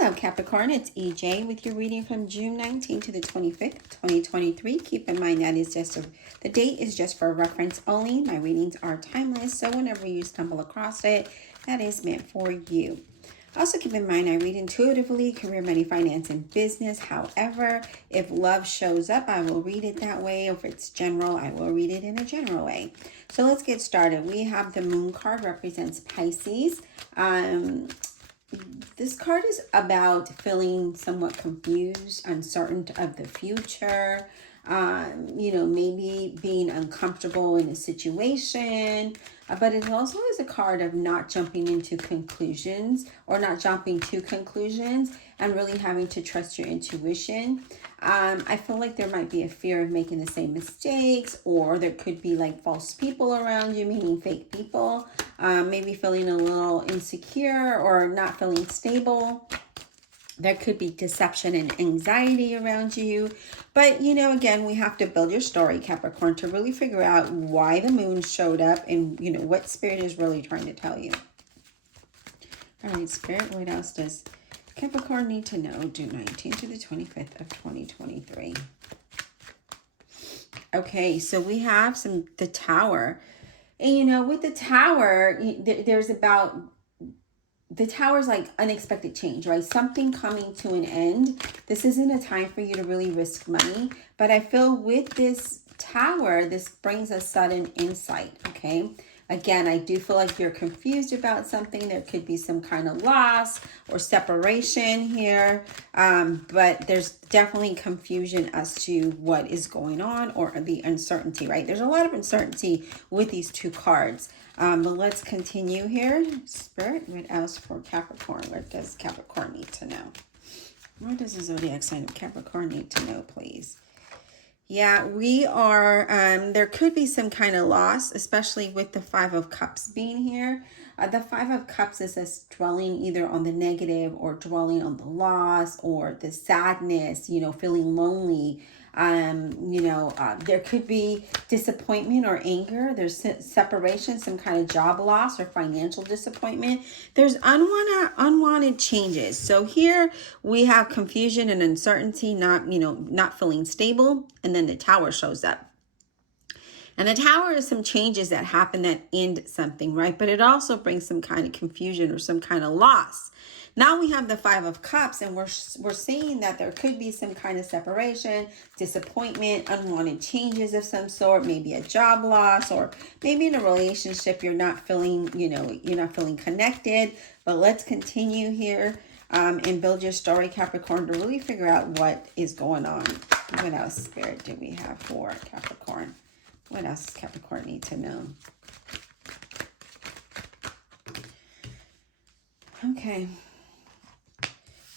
Hello Capricorn, it's EJ with your reading from June 19th to the 25th, 2023. Keep in mind that is the date is just for reference only. My readings are timeless, so whenever you stumble across it, that is meant for you. Also keep in mind I read intuitively, career, money, finance, and business. However, if love shows up, I will read it that way. If it's general, I will read it in a general way. So let's get started. We have the Moon card, represents Pisces. This card is about feeling somewhat confused, uncertain of the future, maybe being uncomfortable in a situation, but it also is a card of not jumping into conclusions or not jumping to conclusions and really having to trust your intuition. I feel like there might be a fear of making the same mistakes, or there could be like false people around you, meaning fake people, maybe feeling a little insecure or not feeling stable. There could be deception and anxiety around you. But, again, we have to build your story, Capricorn, to really figure out why the moon showed up and, what Spirit is really trying to tell you. All right, Spirit, what else does Capricorn need to know June 19th to the 25th of 2023? Okay, so we have the Tower. And, with the Tower, the Tower is like unexpected change, right? Something coming to an end. This isn't a time for you to really risk money, but I feel with this Tower, this brings a sudden insight, okay? Again, I do feel like you're confused about something. There could be some kind of loss or separation here, but there's definitely confusion as to what is going on or the uncertainty, right? There's a lot of uncertainty with these two cards. But let's continue here. Spirit, what else for Capricorn? What does Capricorn need to know? What does the zodiac sign of Capricorn need to know, please? Yeah, we are, there could be some kind of loss, especially with the Five of Cups being here. The Five of Cups is us dwelling either on the negative or dwelling on the loss or the sadness, feeling lonely. There could be disappointment or anger. There's separation, some kind of job loss or financial disappointment. There's unwanted changes. So here we have confusion and uncertainty, not feeling stable. And then the Tower shows up. And the Tower is some changes that happen that end something, right? But it also brings some kind of confusion or some kind of loss. Now we have the Five of Cups, and we're seeing that there could be some kind of separation, disappointment, unwanted changes of some sort, maybe a job loss, or maybe in a relationship you're not feeling connected. But let's continue here and build your story, Capricorn, to really figure out what is going on. What else, Spirit, do we have for Capricorn? What else does Capricorn need to know? Okay.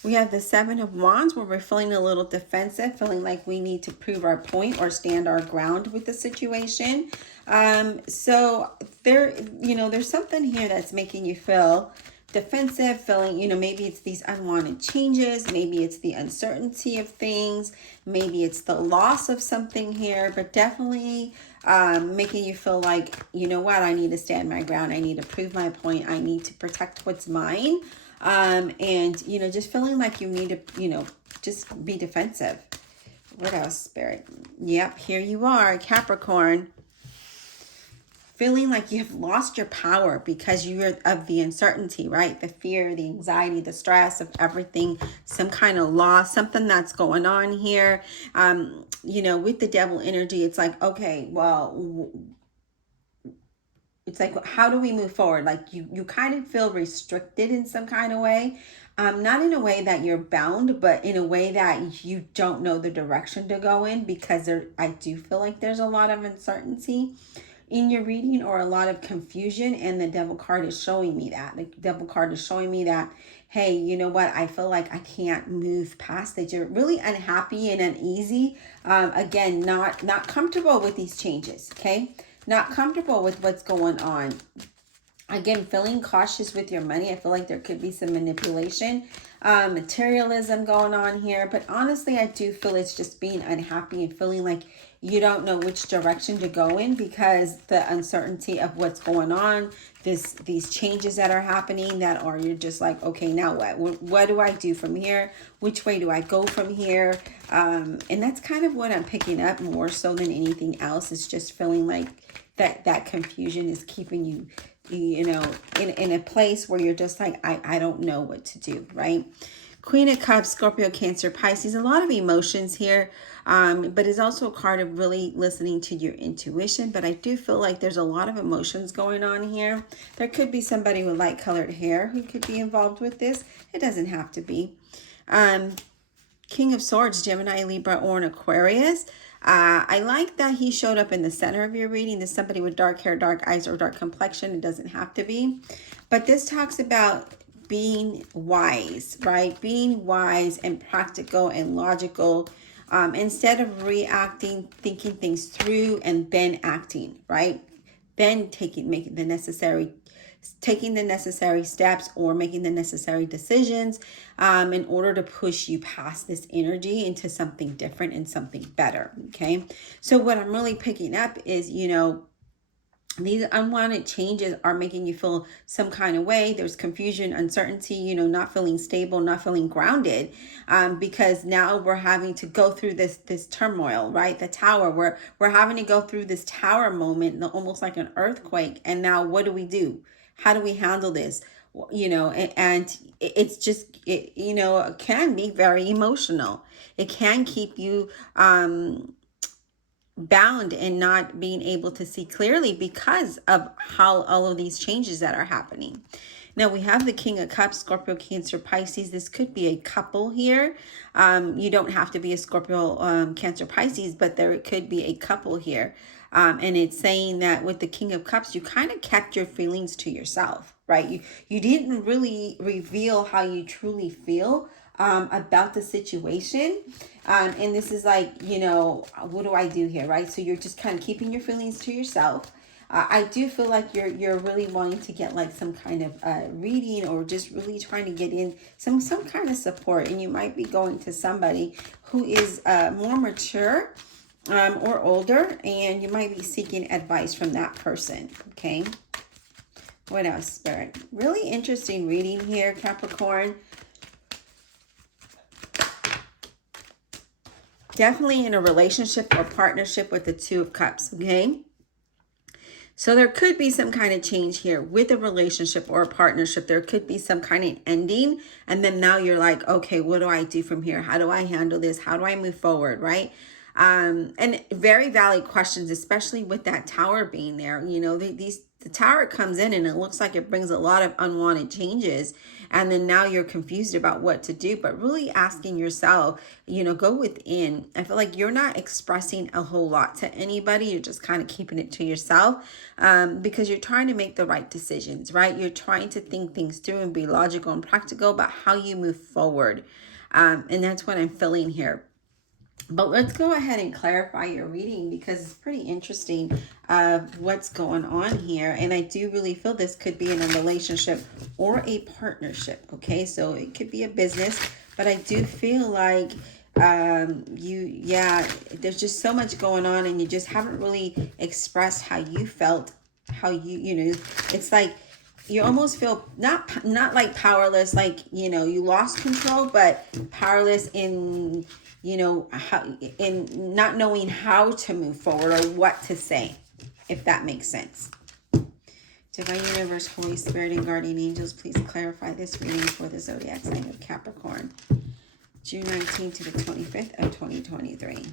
We have the Seven of Wands where we're feeling a little defensive, feeling like we need to prove our point or stand our ground with the situation. So there's something here that's making you feel defensive, feeling, maybe it's these unwanted changes, maybe it's the uncertainty of things, maybe it's the loss of something here, but definitely making you feel like, I need to stand my ground. I need to prove my point. I need to protect what's mine. And just feeling like you need to, just be defensive. What else, Spirit? Yep, here you are, Capricorn. Feeling like you have lost your power because you're of the uncertainty, right? The fear, the anxiety, the stress of everything, some kind of loss, something that's going on here. With the Devil energy, it's like, okay, well, it's like, how do we move forward? Like you kind of feel restricted in some kind of way. Not in a way that you're bound, but in a way that you don't know the direction to go in, because I do feel like there's a lot of uncertainty in your reading or a lot of confusion. And the Devil card is showing me that. The Devil card is showing me that, hey, you know what? I feel like I can't move past that. You're really unhappy and uneasy. Again, not comfortable with these changes, okay? Not comfortable with what's going on. Again, feeling cautious with your money. I feel like there could be some manipulation, materialism going on here. But honestly, I do feel it's just being unhappy and feeling like you don't know which direction to go in because the uncertainty of what's going on, these changes that are happening that are, you're just like, okay, now what do I do from here? Which way do I go from here? And that's kind of what I'm picking up more so than anything else. Is just feeling like that confusion is keeping you, you know, in a place where you're just like, I don't know what to do, right? Queen of Cups, Scorpio, Cancer, Pisces, a lot of emotions here, but it's also a card of really listening to your intuition. But I do feel like there's a lot of emotions going on here. There could be somebody with light colored hair who could be involved with this. It doesn't have to be. King of Swords, Gemini, Libra, or an Aquarius. I like that he showed up in the center of your reading. There's somebody with dark hair, dark eyes, or dark complexion. It doesn't have to be. But this talks about being wise, right? Being wise and practical and logical. Instead of reacting, thinking things through and then acting, right? Then taking the necessary steps or making the necessary decisions in order to push you past this energy into something different and something better. Okay. So what I'm really picking up is, you know, these unwanted changes are making you feel some kind of way. There's confusion, uncertainty, you know, not feeling stable, not feeling grounded, because now we're having to go through this turmoil, right? The tower, we're having to go through this tower moment, almost like an earthquake. And now what do? How do we handle this? You know, and it's just, you know, it can be very emotional. It can keep you bound and not being able to see clearly because of how all of these changes that are happening. Now we have the King of Cups, Scorpio, Cancer, Pisces. This could be a couple here. You don't have to be a Scorpio, Cancer, Pisces, but there could be a couple here. And it's saying that with the King of Cups, you kind of kept your feelings to yourself, right? You didn't really reveal how you truly feel about the situation. And this is like, you know, what do I do here, right? So you're just kind of keeping your feelings to yourself. I do feel like you're really wanting to get like some kind of reading or just really trying to get in some kind of support. And you might be going to somebody who is more mature or older, and you might be seeking advice from that person. Okay. What else, Spirit? Really interesting reading here, Capricorn. Definitely in a relationship or partnership with the Two of Cups, okay? So there could be some kind of change here with a relationship or a partnership. There could be some kind of ending. And then now you're like, okay, what do I do from here? How do I handle this? How do I move forward, right? And very valid questions, especially with that tower being there. You know, the tower comes in and it looks like it brings a lot of unwanted changes. And then now you're confused about what to do, but really asking yourself, you know, go within. I feel like you're not expressing a whole lot to anybody. You're just kind of keeping it to yourself because you're trying to make the right decisions, right? You're trying to think things through and be logical and practical about how you move forward. And that's what I'm feeling here. But let's go ahead and clarify your reading because it's pretty interesting what's going on here. And I do really feel this could be in a relationship or a partnership. Okay, so it could be a business, but I do feel like there's just so much going on and you just haven't really expressed how you felt, how you know, it's like you almost feel not like powerless, like, you know, you lost control, but powerless in, you know, how, in not knowing how to move forward or what to say, if that makes sense. Divine Universe, Holy Spirit, and Guardian Angels, please clarify this reading for the zodiac sign of Capricorn, June 19th to the 25th of 2023.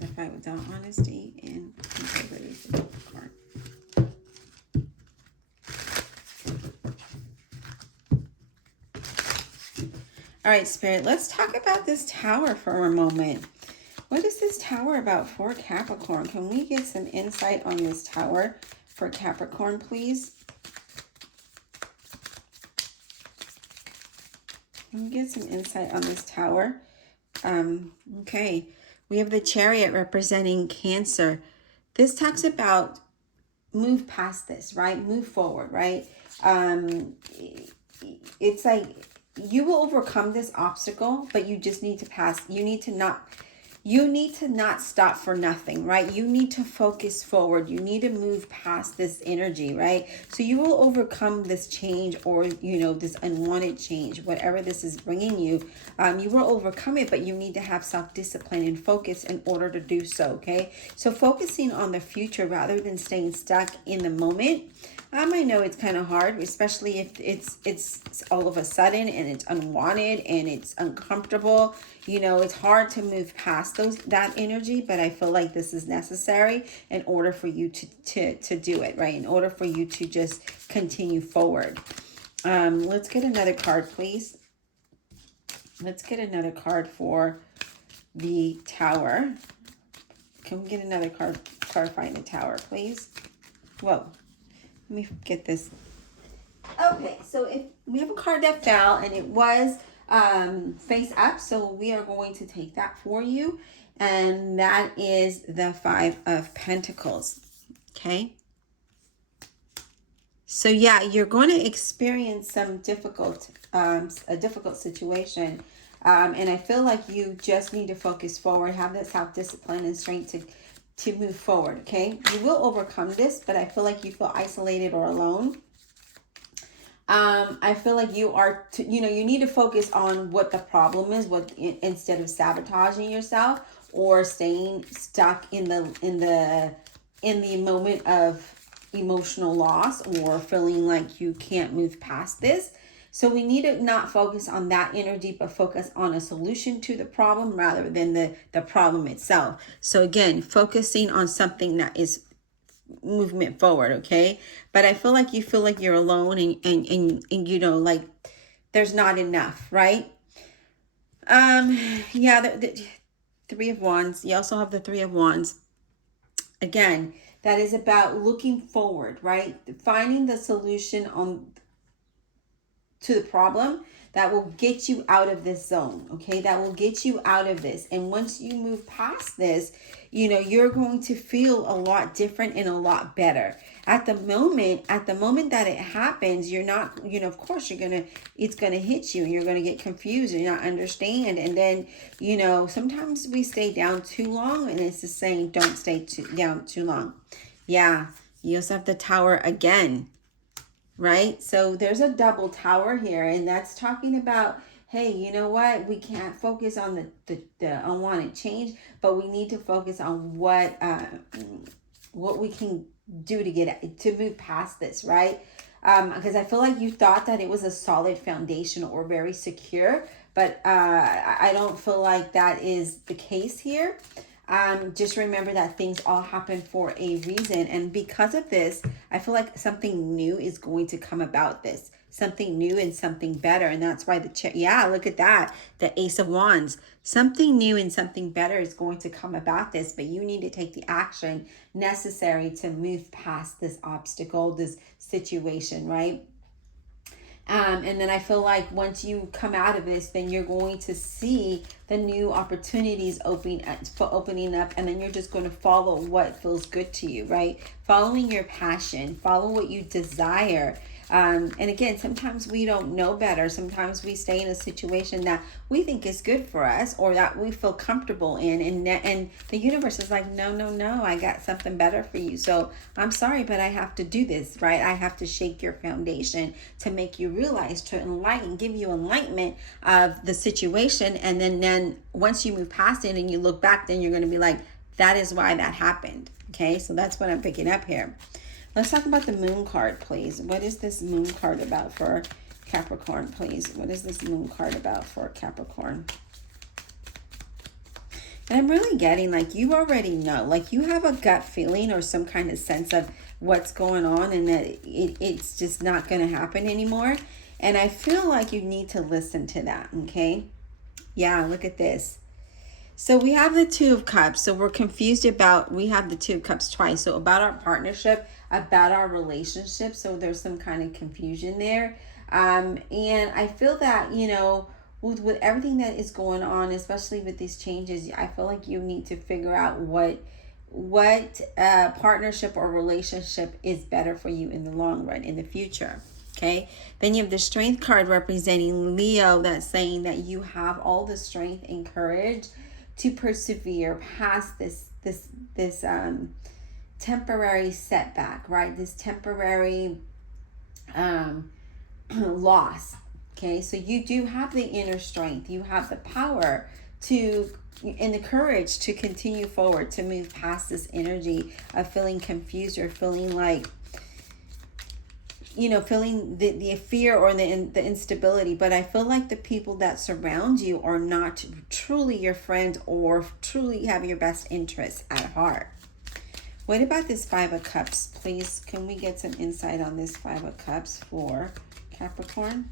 Clarify without honesty and integrity for Capricorn. All right, Spirit, let's talk about this tower for a moment. What is this tower about for Capricorn? Can we get some insight on this tower for Capricorn, please? Can we get some insight on this tower? Okay, we have the Chariot representing Cancer. This talks about move past this, right? Move forward, right? It's like you will overcome this obstacle, but you just need to pass. You need to not stop for nothing, right? You need to focus forward. You need to move past this energy, right? So you will overcome this change, or, this unwanted change, whatever this is bringing you. You will overcome it, but you need to have self-discipline and focus in order to do so, okay? So focusing on the future rather than staying stuck in the moment. I know it's kind of hard, especially if it's all of a sudden and it's unwanted and it's uncomfortable. It's hard to move past that energy, but I feel like this is necessary in order for you to do it, right? In order for you to just continue forward. Let's get another card, please. Let's get another card for the Tower. Can we get another card clarifying the Tower, please? Whoa. Let me get this. Okay, so if we have a card that fell and it was face up, so we are going to take that for you, and that is the Five of Pentacles. Okay, so yeah, you're going to experience some a difficult situation, and I feel like you just need to focus forward, have that self-discipline and strength to move forward, okay? You will overcome this, but I feel like you feel isolated or alone. I feel like you are, you need to focus on what the problem is, instead of sabotaging yourself or staying stuck in the moment of emotional loss or feeling like you can't move past this. So we need to not focus on that energy, but focus on a solution to the problem rather than the problem itself. So again, focusing on something that is movement forward, okay? But I feel like you're alone and like there's not enough, right? Yeah, the Three of Wands. You also have the Three of Wands. Again, that is about looking forward, right? Finding the solution to the problem that will get you out of this zone, okay? That will get you out of this. And once you move past this, you're going to feel a lot different and a lot better. At the moment that it happens, you're not, of course it's going to hit you and you're going to get confused and not understand. And then, sometimes we stay down too long, and it's the saying, don't stay down too long. Yeah, you also have the Tower again. Right? So there's a double Tower here, and that's talking about, hey, you know what? We can't focus on the unwanted change, but we need to focus on what we can do to move past this, right? Because I feel like you thought that it was a solid foundation or very secure, but I don't feel like that is the case here. Just remember that things all happen for a reason. And because of this, I feel like something new is going to come about this. Something new and something better. And that's why look at that. The Ace of Wands. Something new and something better is going to come about this. But you need to take the action necessary to move past this obstacle, this situation, right? And then I feel like once you come out of this, then you're going to see the new opportunities opening up, and then you're just going to follow what feels good to you, right? Following your passion, follow what you desire. And again, sometimes we don't know better. Sometimes we stay in a situation that we think is good for us or that we feel comfortable in. And the universe is like, no, I got something better for you. So I'm sorry, but I have to do this, right? I have to shake your foundation to make you realize, to give you enlightenment of the situation. And then once you move past it and you look back, then you're going to be like, that is why that happened. Okay, so that's what I'm picking up here. Let's talk about the Moon card, please. What is this Moon card about for Capricorn, please? What is this Moon card about for Capricorn? And I'm really getting, like, you already know. Like, you have a gut feeling or some kind of sense of what's going on and that it's just not going to happen anymore. And I feel like you need to listen to that, okay? Yeah, look at this. So we have the Two of Cups. So we're confused about, we have the Two of Cups twice. So about our partnership, about our relationship. So there's some kind of confusion there. And I feel that, with everything that is going on, especially with these changes, I feel like you need to figure out what what partnership or relationship is better for you in the long run, in the future. Okay, then you have the Strength card representing Leo, that's saying that you have all the strength and courage to persevere past this temporary setback, right? This temporary loss. Okay, so you do have the inner strength, you have the power to and the courage to continue forward, to move past this energy of feeling confused or feeling like, you know, feeling the fear or the instability. But I feel like the people that surround you are not truly your friend or truly have your best interests at heart. What about this Five of Cups? Please, can we get some insight on this Five of Cups for Capricorn?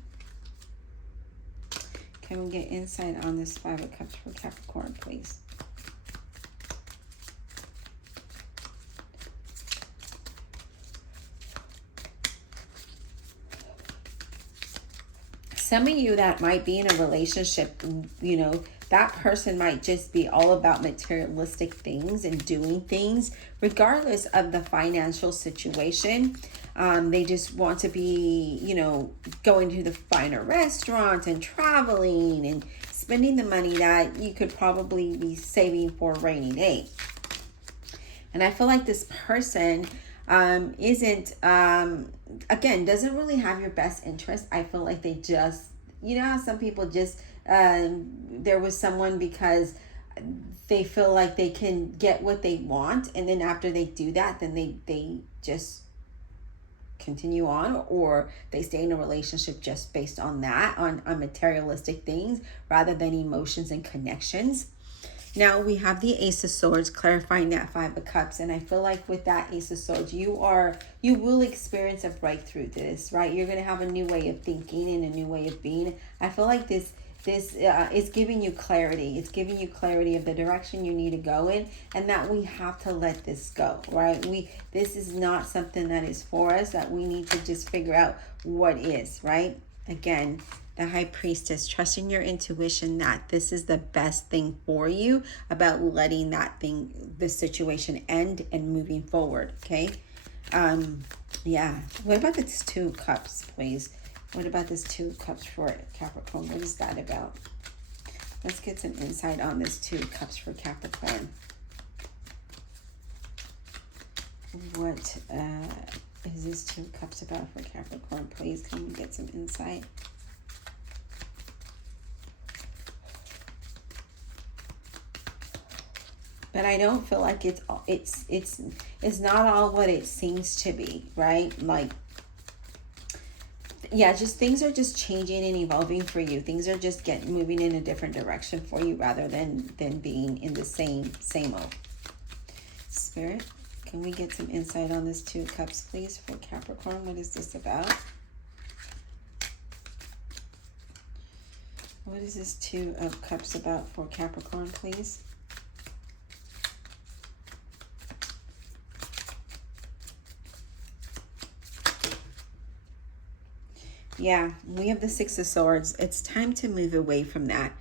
Can we get insight on this Five of Cups for Capricorn, please? Some of you that might be in a relationship, you know, that person might just be all about materialistic things and doing things, regardless of the financial situation. They just want to be, you know, going to the finer restaurant and traveling and spending the money that you could probably be saving for a rainy day. And I feel like this person isn't, again, doesn't really have your best interest. I feel like they just, you know how some people just, there was someone because they feel like they can get what they want, and then after they do that, then they just continue on, or they stay in a relationship just based on that, on materialistic things rather than emotions and connections. Now we have the Ace of Swords clarifying that Five of Cups, and I feel like with that Ace of Swords, you will experience a breakthrough to this, right? You're going to have a new way of thinking and a new way of being. I feel like this is giving you clarity. It's giving you clarity of the direction you need to go in, and that we have to let this go, right? This is not something that is for us, that we need to just figure out what is, right? Again, the High Priestess, trusting your intuition that this is the best thing for you, about letting the situation end and moving forward, okay? Yeah. What about this Two of Cups, please? What about this Two of Cups for Capricorn? What is that about? Let's get some insight on this Two of Cups for Capricorn. What is this Two of Cups about for Capricorn? Please, can we get some insight? But I don't feel like it's not all what it seems to be, right? Like, yeah, just things are just changing and evolving for you. Things are just moving in a different direction for you, rather than being in the same old. Spirit, can we get some insight on this Two of Cups, please, for Capricorn? What is this about? What is this Two of Cups about for Capricorn, please? Yeah, we have the Six of Swords. It's time to move away from that.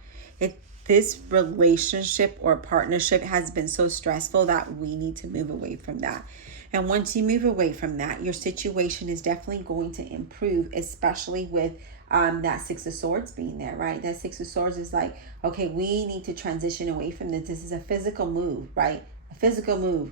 This relationship or partnership has been so stressful that we need to move away from that. And once you move away from that, your situation is definitely going to improve, especially with that Six of Swords being there, right? That Six of Swords is like, okay, we need to transition away from this. This is a physical move, right? A physical move.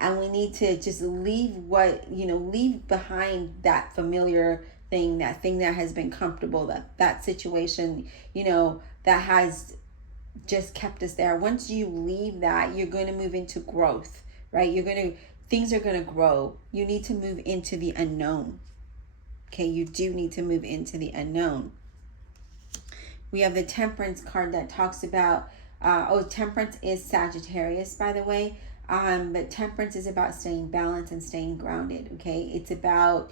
And we need to just leave leave behind that familiar thing, that thing that has been comfortable, that situation, that has just kept us there. Once you leave that, you're going to move into growth, right? Things are going to grow. You need to move into the unknown. Okay, you do need to move into the unknown. We have the Temperance card that talks about, Temperance is Sagittarius, by the way. But Temperance is about staying balanced and staying grounded, okay? It's about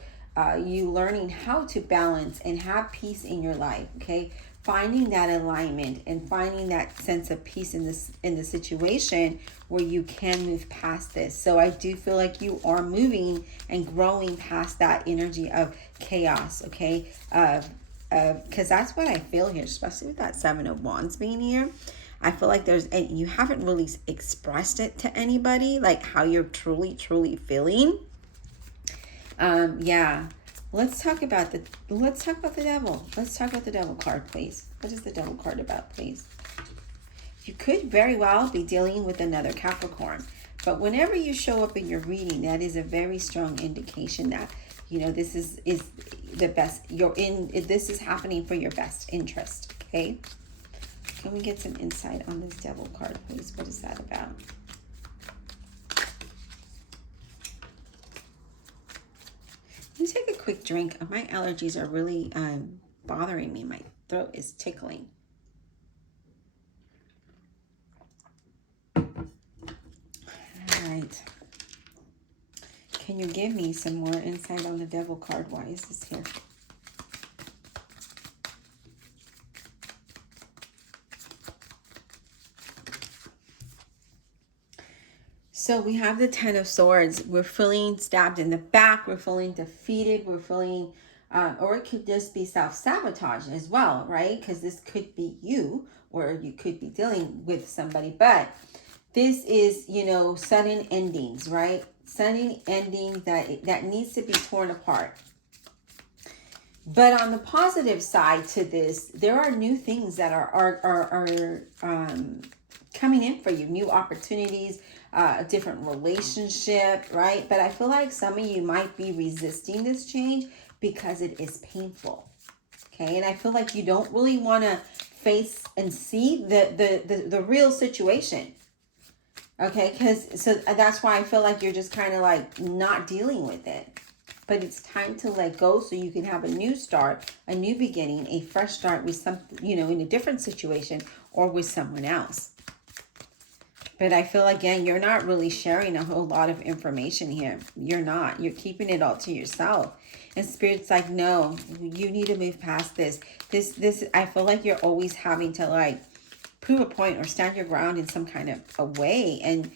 you learning how to balance and have peace in your life, okay? Finding that alignment and finding that sense of peace in the situation where you can move past this. So I do feel like you are moving and growing past that energy of chaos, okay? Because that's what I feel here, especially with that Seven of Wands being here. I feel like you haven't really expressed it to anybody, like how you're truly feeling. Yeah. Let's talk about the devil. Let's talk about the devil card, please. What is the devil card about, please? You could very well be dealing with another Capricorn. But whenever you show up in your reading, that is a very strong indication that, you know, this is the best. This is happening for your best interest, okay? Can we get some insight on this devil card, please? What is that about? Let me take a quick drink. My allergies are really bothering me. My throat is tickling. All right. Can you give me some more insight on the devil card? Why is this here? So we have the Ten of Swords. We're feeling stabbed in the back. We're feeling defeated. We're feeling, or it could just be self-sabotage as well, right? Because this could be you, or you could be dealing with somebody. But this is, you know, sudden endings, right? Sudden endings that needs to be torn apart. But on the positive side to this, there are new things that are coming in for you, new opportunities, a different relationship, right? But I feel like some of you might be resisting this change because it is painful, okay? And I feel like you don't really want to face and see the real situation, okay? So that's why I feel like you're just kind of like not dealing with it. But it's time to let go so you can have a new start, a new beginning, a fresh start with something, you know, in a different situation or with someone else. But I feel, again, you're not really sharing a whole lot of information here. You're not. You're keeping it all to yourself. And Spirit's like, no, you need to move past this. This. I feel like you're always having to, like, prove a point or stand your ground in some kind of a way. And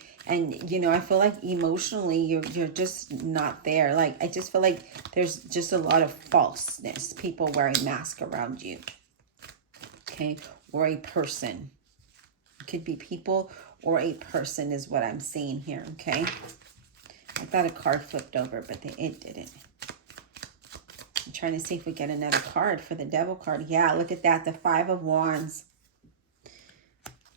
you know, I feel like emotionally you're just not there. Like, I just feel like there's just a lot of falseness. People wearing masks around you. Okay? Or a person. It could be people or a person is what I'm seeing here, okay? I thought a card flipped over, but it didn't. I'm trying to see if we get another card for the devil card. Yeah, look at that, the Five of Wands.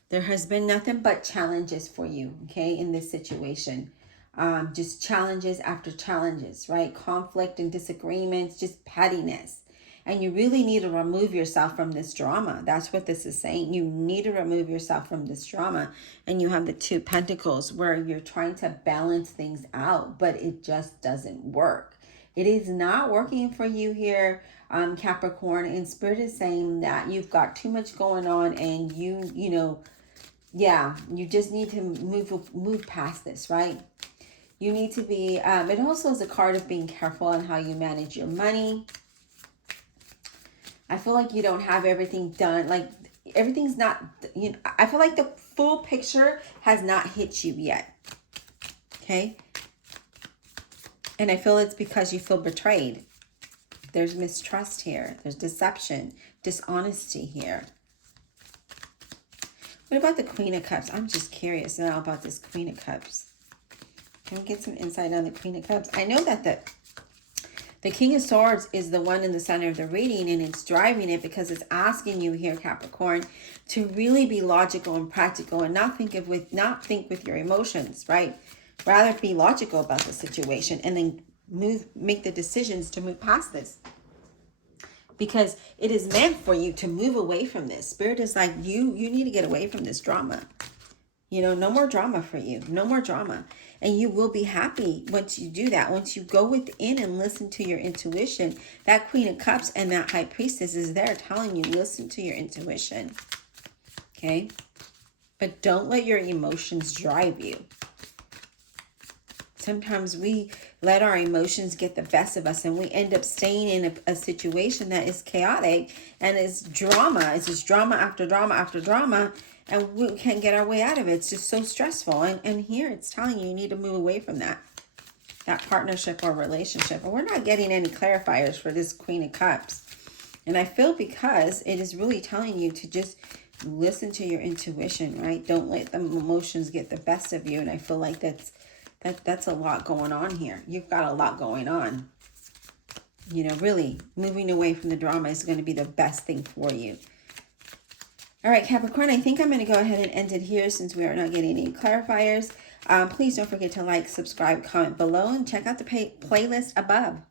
There has been nothing but challenges for you, okay, in this situation. Just challenges after challenges, right? Conflict and disagreements, just pettiness. And you really need to remove yourself from this drama. That's what this is saying. You need to remove yourself from this drama. And you have the Two of Pentacles where you're trying to balance things out, but it just doesn't work. It is not working for you here, Capricorn. And Spirit is saying that you've got too much going on and you know, yeah, you just need to move past this, right? You need to be, it also is a card of being careful on how you manage your money. I feel like you don't have everything done. Like, everything's not, you know, I feel like the full picture has not hit you yet. Okay? And I feel it's because you feel betrayed. There's mistrust here. There's deception, dishonesty here. What about the Queen of Cups? I'm just curious now about this Queen of Cups. Can we get some insight on the Queen of Cups? I know that the King of Swords is the one in the center of the reading, and it's driving it because it's asking you here, Capricorn, to really be logical and practical and not think with your emotions, right? Rather be logical about the situation and then make the decisions to move past this. Because it is meant for you to move away from this. Spirit is like, you need to get away from this drama. You know, no more drama for you. No more drama. And you will be happy once you do that. Once you go within and listen to your intuition. That Queen of Cups and that High Priestess is there telling you, listen to your intuition. Okay? But don't let your emotions drive you. Sometimes we let our emotions get the best of us and we end up staying in a situation that is chaotic and is drama. It's just drama after drama after drama, and we can't get our way out of it. It's just so stressful. And here it's telling you need to move away from that partnership or relationship. And we're not getting any clarifiers for this Queen of Cups. And I feel because it is really telling you to just Listen to your intuition, right? Don't let the emotions get the best of you. And I feel like that's a lot going on here. You've got a lot going on. You know, really moving away from the drama is going to be the best thing for you. All right, Capricorn, I think I'm going to go ahead and end it here since we are not getting any clarifiers. Please don't forget to like, subscribe, comment below, and check out the playlist above.